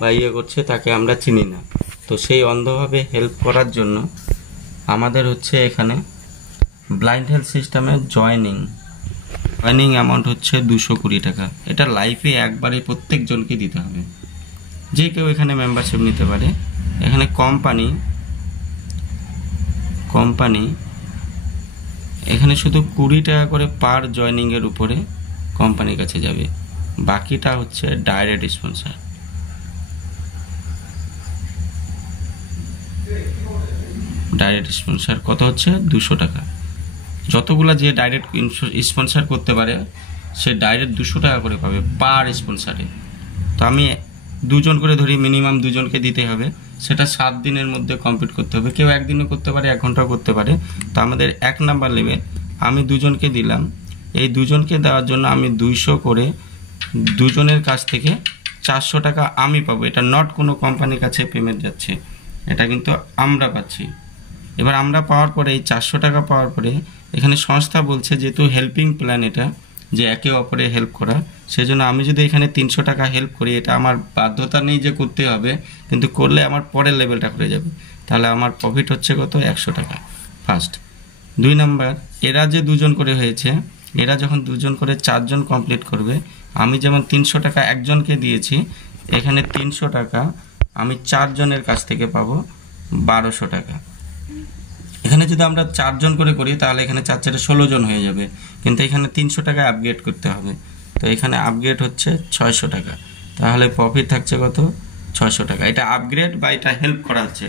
বা ইয়ে করছে তাকে আমরা চিনি না। তো সেই অন্ধভাবে হেল্প করার জন্য আমাদের হচ্ছে এখানে ব্লাইন্ড হেলথ সিস্টেমে জয়েনিং অ্যামাউন্ট হচ্ছে 220 টাকা। এটা লাইফে একবারে প্রত্যেকজনকে দিতে হবে, যে কেউ এখানে মেম্বারশিপ নিতে পারে। এখানে কোম্পানি এখানে শুধু 20 টাকা করে পার জয়নিংয়ের উপরে কোম্পানির কাছে যাবে, বাকিটা হচ্ছে ডাইরেক্ট স্পন্সর। কত হচ্ছে? 200 টাকা। যতগুলা যে ডাইরেক্ট স্পন্সর করতে পারে সে ডাইরেক্ট 200 টাকা করে পাবে পার স্পন্সারে। তো আমি 2 জন করে ধরি, মিনিমাম 2 জনকে দিতে হবে। সেটা 7 দিনের মধ্যে কমপ্লিট করতে হবে। কেউ একদিনও করতে পারে, 1 ঘন্টাও করতে পারে। তো আমাদের 1 নাম্বার লেভেল আমি 2 জনকে দিলাম। এই 2 জনকে দেওয়ার জন্য আমি 200 করে 2 জনের কাছ থেকে 400 টাকা আমি পাবো। এটা নট কোনো কোম্পানির কাছে পেমেন্ট যাচ্ছে, এটা কিন্তু আমরা পাচ্ছি। এবার আমরা পাওয়ার পরে এই 400 টাকা পাওয়ার পরে এখানে সংস্থা বলছে যেহেতু হেল্পিং প্ল্যান, এটা যে একে অপরে হেল্প করা, সেজন্য আমি যদি এখানে 300 টাকা হেল্প করি, এটা আমার বাধ্যতা নেই যে করতে হবে, কিন্তু করলে আমার পরের লেভেলটা করে যাবে। তাহলে আমার প্রফিট হচ্ছে কত? 100 টাকা ফার্স্ট। 2 নাম্বার, এরা যে 2 জন করে হয়েছে, এরা যখন 2 জন করে 4 জন কমপ্লিট করবে, আমি যেমন 300 টাকা একজনকে দিয়েছি, এখানে 300 টাকা আমি 4 জনের কাছ থেকে পাবো 1200 টাকা। এখানে যদি আমরা 4 জন করে করি তাহলে এখানে 4 4 16 জন হয়ে যাবে, কিন্তু এখানে 300 টাকা আপগ্রেড করতে হবে। তো এখানে আপগ্রেড হচ্ছে 600 টাকা। তাহলে প্রফিট থাকছে কত? 600 টাকা। এটা আপগ্রেড বা এটা হেল্প করা হচ্ছে।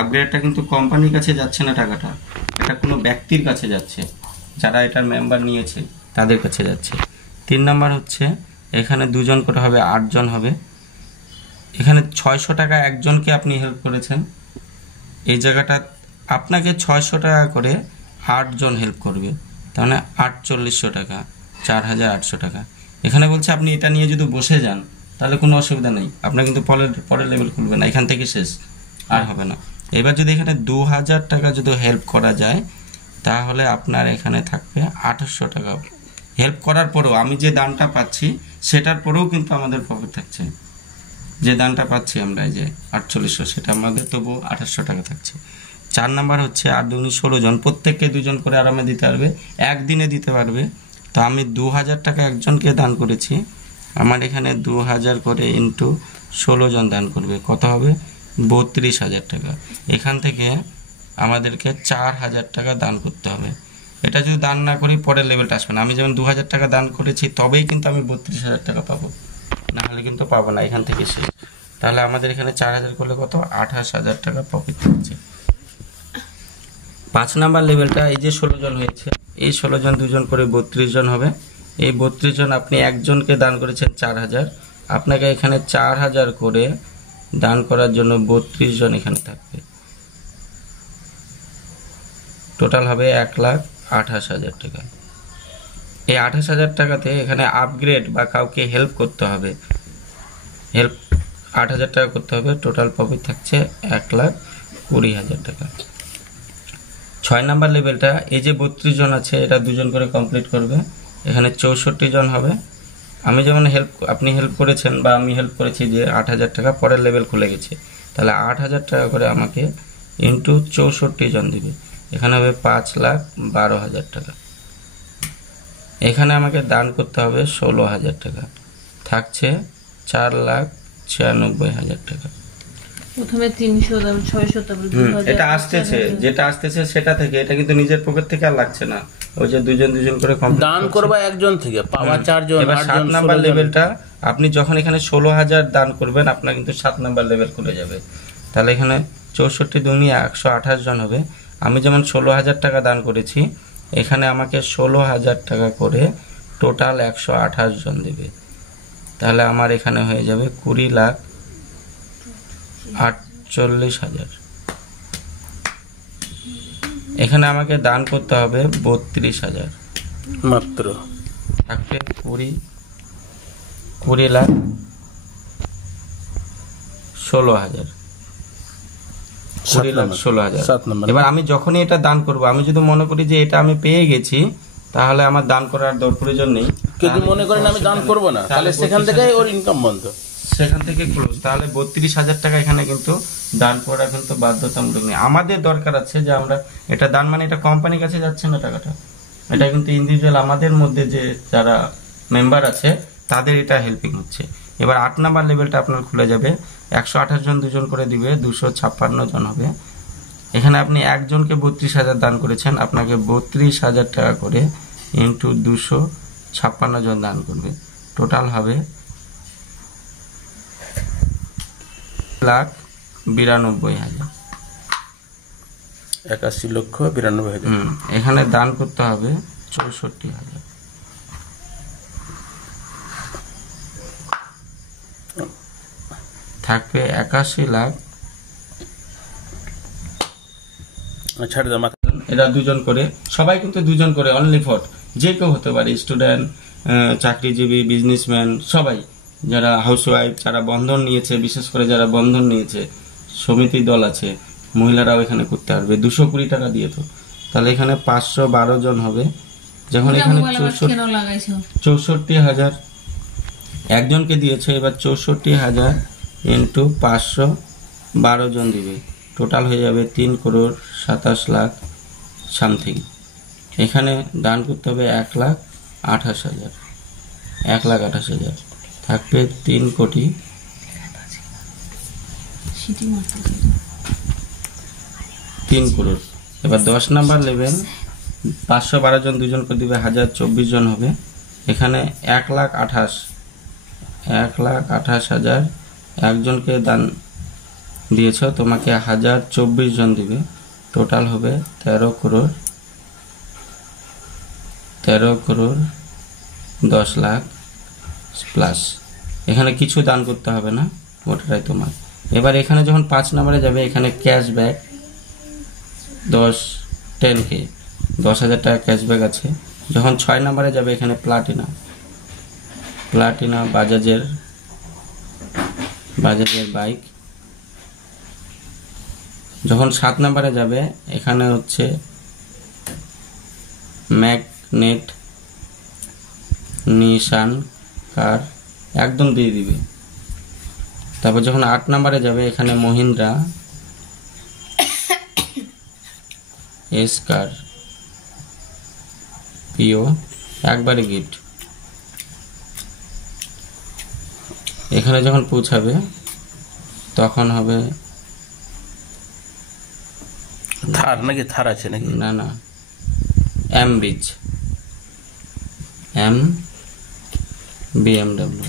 আপগ্রেডটা কিন্তু কোম্পানির কাছে যাচ্ছে না, টাকাটা এটা কোনো ব্যক্তির কাছে যাচ্ছে, যারা এটার মেম্বার নিয়েছে তাদের কাছে যাচ্ছে। 3 নাম্বার হচ্ছে এখানে 2 জন করে হবে 8 জন হবে। এখানে 600 টাকা একজনকে আপনি হেল্প করেছেন, এই জায়গাটা আপনাকে 600 টাকা করে 8 জন হেল্প করবে, তাহলে 4800 টাকা, 4800 টাকা। এখানে বলছে আপনি এটা নিয়ে যদি বসে যান তাহলে কোনো অসুবিধা নেই, আপনার কিন্তু পরের লেভেল খুলবে না, এখান থেকে শেষ, আর হবে না। এবার যদি এখানে 2000 টাকা যদি হেল্প করা যায় তাহলে আপনার এখানে থাকবে 2800 টাকা। হেল্প করার পরেও আমি যে দানটা পাচ্ছি সেটার পরেও কিন্তু আমাদের প্রফিট থাকছে। যে দানটা পাচ্ছি আমরা এই যে 4800, সেটা আমাদের তবু 2800 টাকা থাকছে। 4 নাম্বার হচ্ছে 8 দুগুণে 16 জন, প্রত্যেককে 2 জন করে আরামে দিতে পারবে, একদিনে দিতে পারবে। তো আমি 2000 টাকা একজনকে দান করেছি, আমার এখানে 2000 করে ইন্টু 16 জন দান করবে, কত হবে? 32000 টাকা। এখান থেকে আমাদেরকে 4000 টাকা দান করতে হবে। এটা যদি দান না করি পরের লেভেলটা আসবে না। আমি যেমন 2000 টাকা দান করেছি তবেই কিন্তু আমি 32000 টাকা পাবো, না হলে কিন্তু পাবো না, এখান থেকে শেষ। তাহলে আমাদের এখানে 4000 করলে কত? 28000 টাকা প্রফিট থাকছে। 5 নাম্বার লেভেলটা এই যে 16 জন হয়েছে, এই 16 জন 2 জন করে 32 জন হবে। এই 32 জন আপনি একজনকে দান করেছেন 4000, আপনাকে এখানে 4000 করে দান করার জন্য 32 জন এখানে থাকবে, টোটাল হবে 1,28,000 টাকা। এই 28,000 টাকাতে এখানে আপগ্রেড বা কাউকে হেল্প করতে হবে, হেল্প 8000 টাকা করতে হবে, টোটাল প্রফিট থাকছে 1,20,000 টাকা। 6 নাম্বার লেভেলটা এই যে 32 জন আছে, এটা 2 জন করে কমপ্লিট করবে, এখানে 64 জন হবে। আমি যেমন আপনি হেল্প করেছেন বা আমি হেল্প করেছি যে 8000 টাকা, পরের লেভেল খুলে গেছে, তাহলে 8000 টাকা করে আমাকে ইন্টু 64 জন দিবে, এখানে হবে 5,12,000 টাকা। এখানে আমাকে দান করতে হবে 16,000 টাকা, থাকছে 4,96,000 টাকা। প্রথমে 300 দাম 600 তারপর 2000, এটা আসতেছে, যেটা আসতেছে সেটা থেকে, এটা কিন্তু নিজের পকেট থেকে আর লাগছে না। ওই যে 2 জন করে দান করবা একজন থেকে, পাওয়া 4 জন। এবার 7 নাম্বার লেভেলটা আপনি যখন এখানে 16,000 দান করবেন আপনার কিন্তু 7 নাম্বার লেভেল খুলে যাবে। তাহলে এখানে 64 দুগুণে 128 জন হবে। আমি যেমন 16,000 টাকা দান করেছি, এখানে আমাকে 16,000 টাকা করে টোটাল 128 জন দেবে, তাহলে আমার এখানে হয়ে যাবে 20,48,000। এখানে আমাকে দান করতে হবে 32,000 মাত্র, থাকবে 20,16,000। এবার আমি যখনই এটা দান করব, আমি যদি মনে করি যে এটা আমি পেয়ে গেছি তাহলে আমার দান করার প্রয়োজন নেই, যদি মনে করেন আমি দান করব না তাহলে সেখান থেকে ওর ইনকাম বন্ধ, সেখান থেকে ক্লোজ, তাহলে 32,000 টাকা এখানে কিন্তু দান করা কিন্তু বাধ্যতামূলক নেই। আমাদের দরকার আছে যে আমরা এটা দান, মানে এটা কোম্পানির কাছে যাচ্ছে না টাকাটা, এটা কিন্তু ইন্ডিভিজুয়াল আমাদের মধ্যে যে যারা মেম্বার আছে তাদের এটা হেল্পিং হচ্ছে। এবার 8 নাম্বার লেভেলটা আপনার খুলে যাবে, 128 জন 2 জন করে দিবে, 256 জন হবে। এখানে আপনি একজনকে 32,000 দান করেছেন, আপনাকে 32,000 টাকা করে ইন্টু 256 জন দান করবে, টোটাল হবে 1,92,000। 81,92,000। এখানে দান করতে হবে 64,000। থাকবে 81,00,000। ছাড় দাও মাথা। এরা 2 জন করে, সবাই কিন্তু 2 জন করে, অনলি ফর যে কেউ হতে পারে, স্টুডেন্ট, চাকরিজীবী, বিজনেসম্যান, সবাই যারা হাউসওয়াইফ, যারা বন্ধন নিয়েছে, বিশেষ করে যারা বন্ধন নিয়েছে, সমিতি দল আছে, মহিলারাও এখানে করতে পারবে। 220 টাকা দিয়ে, তো তাহলে এখানে 512 জন হবে। যখন এখানে 64,000 একজনকে দিয়েছে, এবার 64,000 ইন্টু 512 জন দিবে, টোটাল হয়ে যাবে 3,27,00,000 সামথিং। এখানে দান করতে হবে 1,28,000, 1,28,000 থাকবে 3 কোটি। এবার 10 নাম্বার লেভেল 512 জন 2 জন করে দিবে, 1,024 জন হবে। এখানে 1,28,000 একজনকে দান দিয়েছ, তোমাকে 1,024 জন দিবে, টোটাল হবে 13,10,00,000 প্লাস। এখানে কিছু দান করতে হবে না, ওটাই তোমার। এবার এখানে যখন 5 নম্বরে যাবে, এখানে ক্যাশব্যাক 10K 10,000 টাকা ক্যাশব্যাক আছে। যখন 6 নম্বরে যাবে, এখানে প্লাটিনা বাজাজের বাইক। যখন 7 নম্বরে যাবে, এখানে হচ্ছে ম্যাগনেট নিশান কার একদম দিয়ে দিবে। তারপর যখন 8 নম্বরে যাবে, এখানে মহিন্দ্রা এস কার পিও একবারে গিফট। এখানে যখন পৌঁছাবে, তখন হবে থার নাকি, থার আছে নাকি? না BMW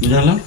বুঝালাম।